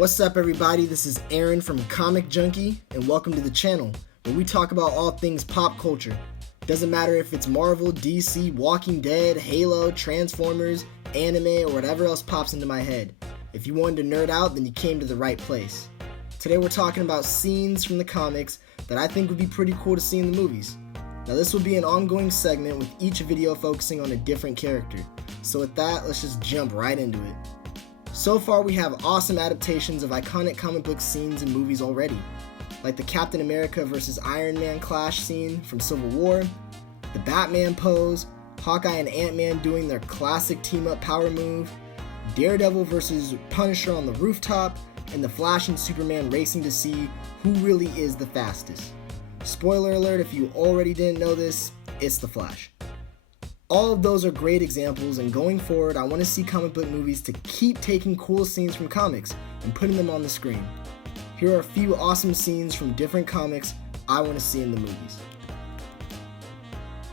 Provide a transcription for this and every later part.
What's up, everybody? This is Aaron from Comic Junkie, and welcome to the channel, where we talk about all things pop culture. Doesn't matter if it's Marvel, DC, Walking Dead, Halo, Transformers, anime, or whatever else pops into my head. If you wanted to nerd out, then you came to the right place. Today we're talking about scenes from the comics that I think would be pretty cool to see in the movies. Now this will be an ongoing segment with each video focusing on a different character. So with that, let's just jump right into it. So far, we have awesome adaptations of iconic comic book scenes in movies already, like the Captain America vs. Iron Man clash scene from Civil War, the Batman pose, Hawkeye and Ant-Man doing their classic team-up power move, Daredevil vs. Punisher on the rooftop, and the Flash and Superman racing to see who really is the fastest. Spoiler alert, if you already didn't know this, it's the Flash. All of those are great examples, and going forward, I want to see comic book movies to keep taking cool scenes from comics and putting them on the screen. Here are a few awesome scenes from different comics I want to see in the movies.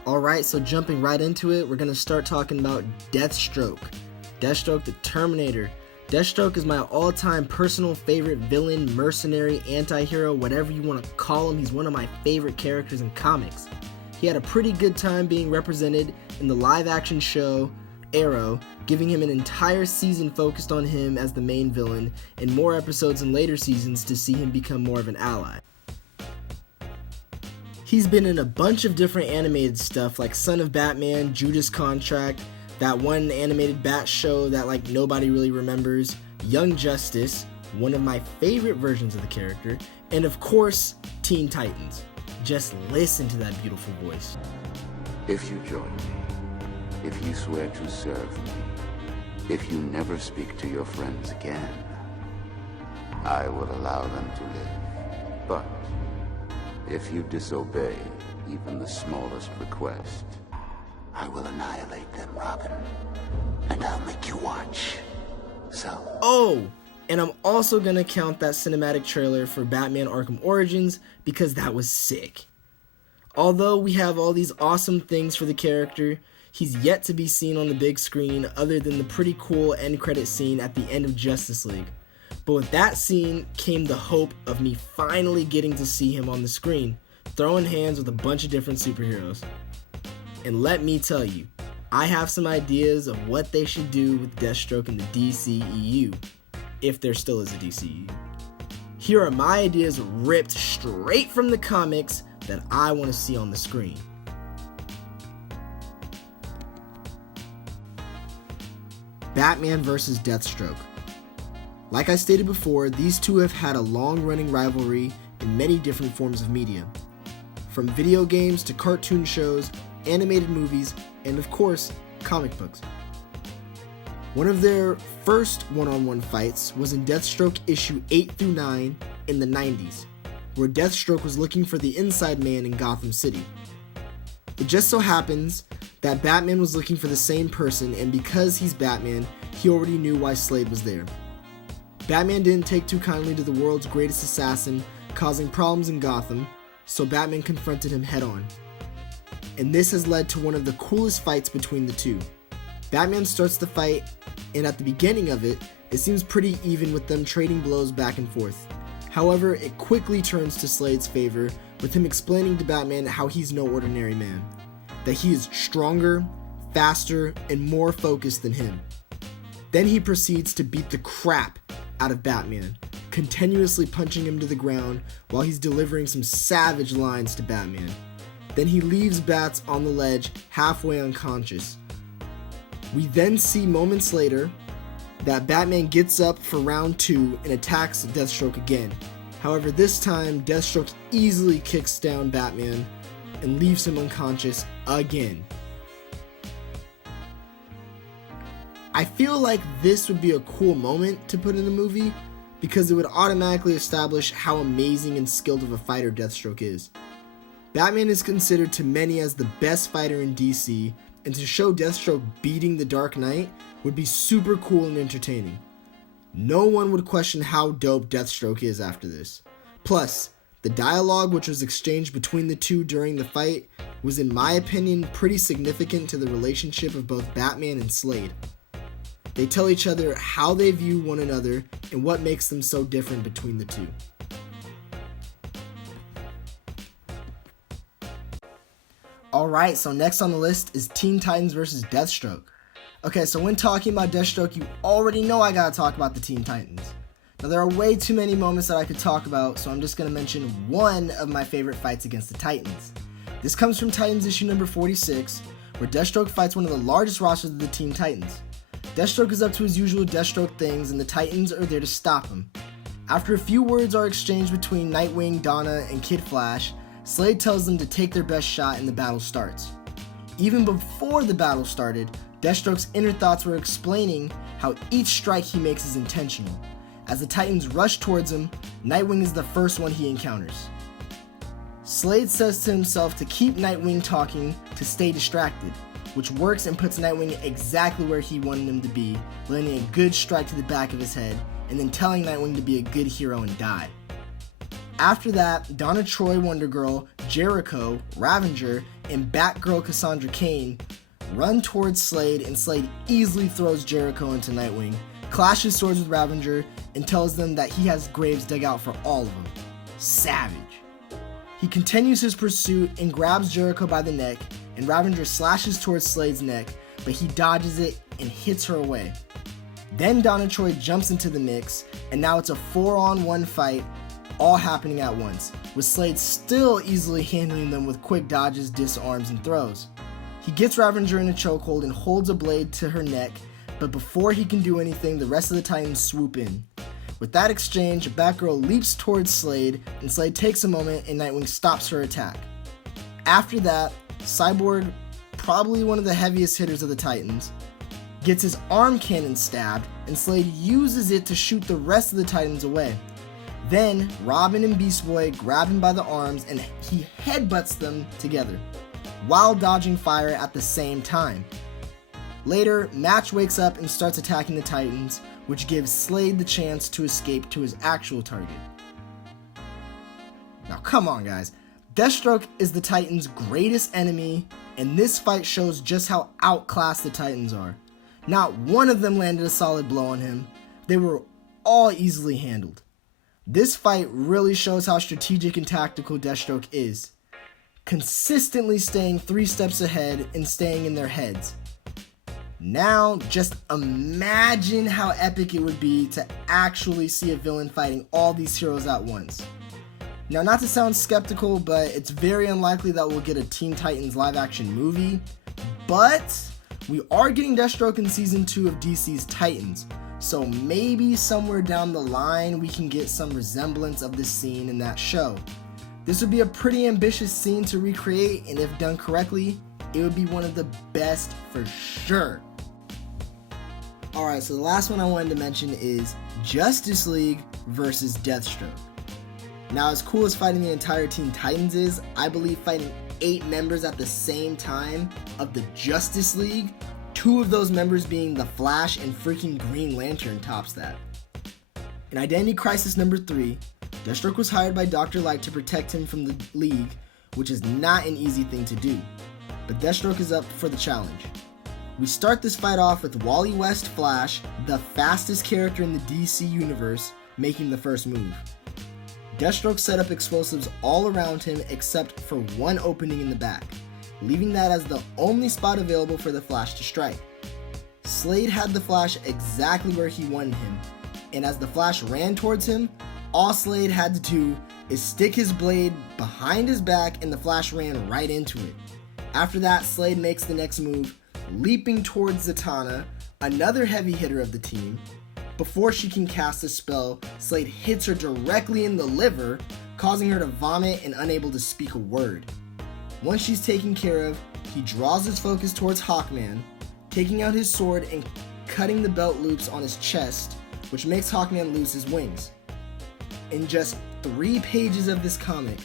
Alright, so jumping right into it, we're going to start talking about Deathstroke. Deathstroke the Terminator. Deathstroke is my all-time personal favorite villain, mercenary, anti-hero, whatever you want to call him. He's one of my favorite characters in comics. He had a pretty good time being represented in the live-action show Arrow, giving him an entire season focused on him as the main villain, and more episodes in later seasons to see him become more of an ally. He's been in a bunch of different animated stuff like Son of Batman, Judas Contract, that one animated Bat show that nobody really remembers, Young Justice, one of my favorite versions of the character, and of course, Teen Titans. Just listen to that beautiful voice. If you join me, if you swear to serve me, if you never speak to your friends again, I will allow them to live. But if you disobey even the smallest request, I will annihilate them, Robin. And I'll make you watch. So... Oh! And I'm also gonna count that cinematic trailer for Batman Arkham Origins because that was sick. Although we have all these awesome things for the character, he's yet to be seen on the big screen other than the pretty cool end credit scene at the end of Justice League. But with that scene came the hope of me finally getting to see him on the screen, throwing hands with a bunch of different superheroes. And let me tell you, I have some ideas of what they should do with Deathstroke in the DCEU. If there still is a DCEU. Here are my ideas ripped straight from the comics that I want to see on the screen. Batman vs. Deathstroke. Like I stated before, these two have had a long-running rivalry in many different forms of media. From video games to cartoon shows, animated movies, and of course, comic books. One of their first one-on-one fights was in Deathstroke issue 8 through 9 in the 90s, where Deathstroke was looking for the Inside Man in Gotham City. It just so happens that Batman was looking for the same person, and because he's Batman, he already knew why Slade was there. Batman didn't take too kindly to the world's greatest assassin causing problems in Gotham, so Batman confronted him head-on. And this has led to one of the coolest fights between the two. Batman starts the fight, and at the beginning of it, it seems pretty even with them trading blows back and forth. However, it quickly turns to Slade's favor, with him explaining to Batman how he's no ordinary man, that he is stronger, faster, and more focused than him. Then he proceeds to beat the crap out of Batman, continuously punching him to the ground while he's delivering some savage lines to Batman. Then he leaves Bats on the ledge, halfway unconscious. We then see moments later that Batman gets up for round 2 and attacks Deathstroke again. However, this time Deathstroke easily kicks down Batman and leaves him unconscious again. I feel like this would be a cool moment to put in a movie because it would automatically establish how amazing and skilled of a fighter Deathstroke is. Batman is considered to many as the best fighter in DC, and to show Deathstroke beating the Dark Knight would be super cool and entertaining. No one would question how dope Deathstroke is after this. Plus, the dialogue which was exchanged between the two during the fight was, in my opinion, pretty significant to the relationship of both Batman and Slade. They tell each other how they view one another and what makes them so different between the two. Alright, so next on the list is Teen Titans vs. Deathstroke. Okay, so when talking about Deathstroke, you already know I gotta talk about the Teen Titans. Now there are way too many moments that I could talk about, so I'm just gonna mention one of my favorite fights against the Titans. This comes from Titans issue number 46, where Deathstroke fights one of the largest rosters of the Teen Titans. Deathstroke is up to his usual Deathstroke things, and the Titans are there to stop him. After a few words are exchanged between Nightwing, Donna, and Kid Flash, Slade tells them to take their best shot and the battle starts. Even before the battle started, Deathstroke's inner thoughts were explaining how each strike he makes is intentional. As the Titans rush towards him, Nightwing is the first one he encounters. Slade says to himself to keep Nightwing talking to stay distracted, which works and puts Nightwing exactly where he wanted him to be, landing a good strike to the back of his head, and then telling Nightwing to be a good hero and die. After that, Donna Troy, Wonder Girl, Jericho, Ravager, and Batgirl Cassandra Cain run towards Slade, and Slade easily throws Jericho into Nightwing, clashes swords with Ravager, and tells them that he has graves dug out for all of them. Savage. He continues his pursuit and grabs Jericho by the neck, and Ravager slashes towards Slade's neck, but he dodges it and hits her away. Then Donna Troy jumps into the mix, and now it's a 4-on-1 fight, all happening at once, with Slade still easily handling them with quick dodges, disarms, and throws. He gets Ravager in a chokehold and holds a blade to her neck, but before he can do anything, the rest of the Titans swoop in. With that exchange, Batgirl leaps towards Slade, and Slade takes a moment and Nightwing stops her attack. After that, Cyborg, probably one of the heaviest hitters of the Titans, gets his arm cannon stabbed, and Slade uses it to shoot the rest of the Titans away. Then, Robin and Beast Boy grab him by the arms and he headbutts them together, while dodging fire at the same time. Later, Match wakes up and starts attacking the Titans, which gives Slade the chance to escape to his actual target. Now come on guys, Deathstroke is the Titans' greatest enemy, and this fight shows just how outclassed the Titans are. Not one of them landed a solid blow on him. They were all easily handled. This fight really shows how strategic and tactical Deathstroke is, consistently staying 3 steps ahead and staying in their heads. Now, just imagine how epic it would be to actually see a villain fighting all these heroes at once. Now, not to sound skeptical, but it's very unlikely that we'll get a Teen Titans live-action movie, but we are getting Deathstroke in Season 2 of DC's Titans, so maybe somewhere down the line we can get some resemblance of this scene in that show. This would be a pretty ambitious scene to recreate, and if done correctly, it would be one of the best for sure. Alright, so the last one I wanted to mention is Justice League versus Deathstroke. Now, as cool as fighting the entire Teen Titans is, I believe fighting 8 members at the same time of the Justice League, 2 of those members being the Flash and freaking Green Lantern, tops that. In Identity Crisis number 3, Deathstroke was hired by Dr. Light to protect him from the League, which is not an easy thing to do, but Deathstroke is up for the challenge. We start this fight off with Wally West Flash, the fastest character in the DC universe, making the first move. Deathstroke set up explosives all around him except for one opening in the back, leaving that as the only spot available for the Flash to strike. Slade had the Flash exactly where he wanted him, and as the Flash ran towards him, all Slade had to do is stick his blade behind his back and the Flash ran right into it. After that, Slade makes the next move, leaping towards Zatanna, another heavy hitter of the team. Before she can cast a spell, Slade hits her directly in the liver, causing her to vomit and unable to speak a word. Once she's taken care of, he draws his focus towards Hawkman, taking out his sword and cutting the belt loops on his chest, which makes Hawkman lose his wings. In just 3 pages of this comic,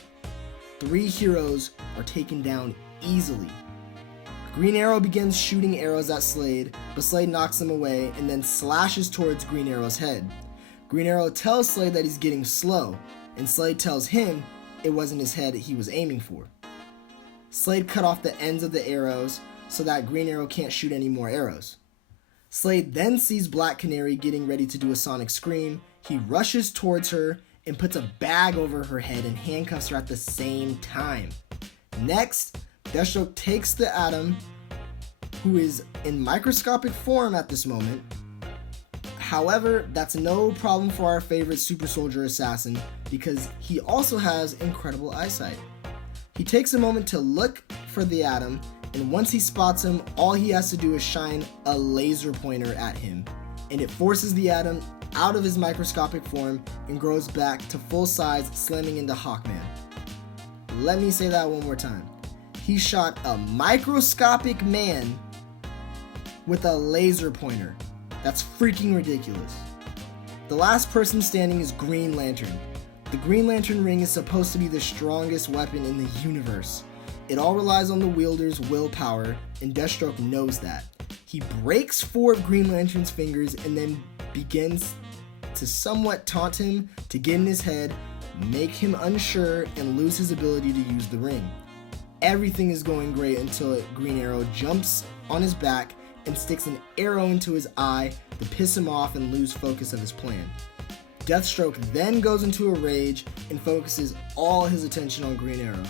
3 heroes are taken down easily. Green Arrow begins shooting arrows at Slade, but Slade knocks them away and then slashes towards Green Arrow's head. Green Arrow tells Slade that he's getting slow, and Slade tells him it wasn't his head he was aiming for. Slade cut off the ends of the arrows so that Green Arrow can't shoot any more arrows. Slade then sees Black Canary getting ready to do a sonic scream. He rushes towards her and puts a bag over her head and handcuffs her at the same time. Next, Deathstroke takes the Atom, who is in microscopic form at this moment. However, that's no problem for our favorite super soldier assassin because he also has incredible eyesight. He takes a moment to look for the Atom, and once he spots him, all he has to do is shine a laser pointer at him, and it forces the Atom out of his microscopic form and grows back to full size, slamming into Hawkman. Let me say that one more time. He shot a microscopic man with a laser pointer. That's freaking ridiculous. The last person standing is Green Lantern. The Green Lantern ring is supposed to be the strongest weapon in the universe. It all relies on the wielder's willpower, and Deathstroke knows that. He breaks 4 of Green Lantern's fingers and then begins to somewhat taunt him to get in his head, make him unsure, and lose his ability to use the ring. Everything is going great until Green Arrow jumps on his back and sticks an arrow into his eye to piss him off and lose focus of his plan. Deathstroke then goes into a rage and focuses all his attention on Green Arrow.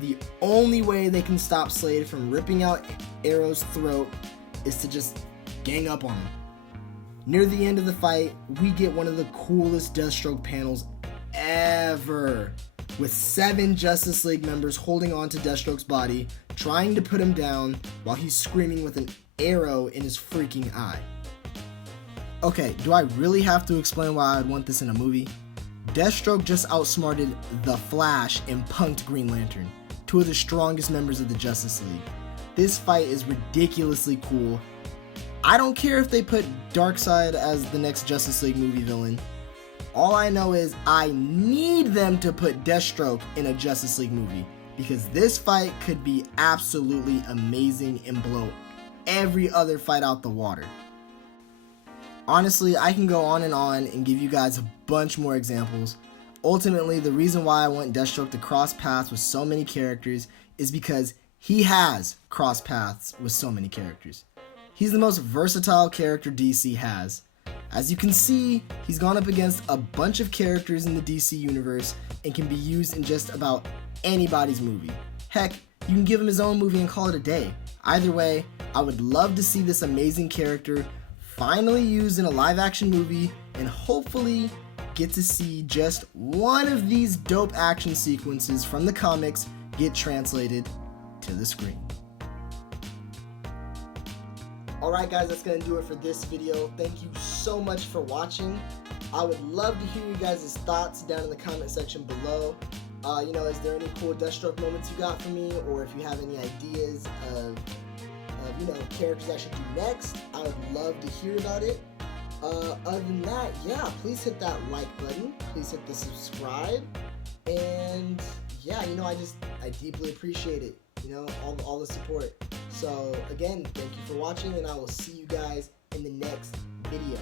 The only way they can stop Slade from ripping out Arrow's throat is to just gang up on him. Near the end of the fight, we get one of the coolest Deathstroke panels ever, with 7 Justice League members holding on to Deathstroke's body, trying to put him down while he's screaming with an arrow in his freaking eye. Okay, do I really have to explain why I'd want this in a movie? Deathstroke just outsmarted The Flash and punked Green Lantern, 2 of the strongest members of the Justice League. This fight is ridiculously cool. I don't care if they put Darkseid as the next Justice League movie villain. All I know is I need them to put Deathstroke in a Justice League movie, because this fight could be absolutely amazing and blow every other fight out the water. Honestly, I can go on and give you guys a bunch more examples. Ultimately, the reason why I want Deathstroke to cross paths with so many characters is because he has crossed paths with so many characters. He's the most versatile character DC has. As you can see, he's gone up against a bunch of characters in the DC universe and can be used in just about anybody's movie. Heck, you can give him his own movie and call it a day. Either way, I would love to see this amazing character finally used in a live action movie and hopefully get to see just one of these dope action sequences from the comics get translated to the screen. Alright guys, that's going to do it for this video. Thank you so much for watching. I would love to hear you guys' thoughts down in the comment section below. Is there any cool Deathstroke moments you got for me, or if you have any ideas of characters I should do next, I would love to hear about it. Other than that, yeah, please hit that like button, please hit the subscribe, and yeah, I deeply appreciate it, all the support. So again, thank you for watching, and I will see you guys in the next video.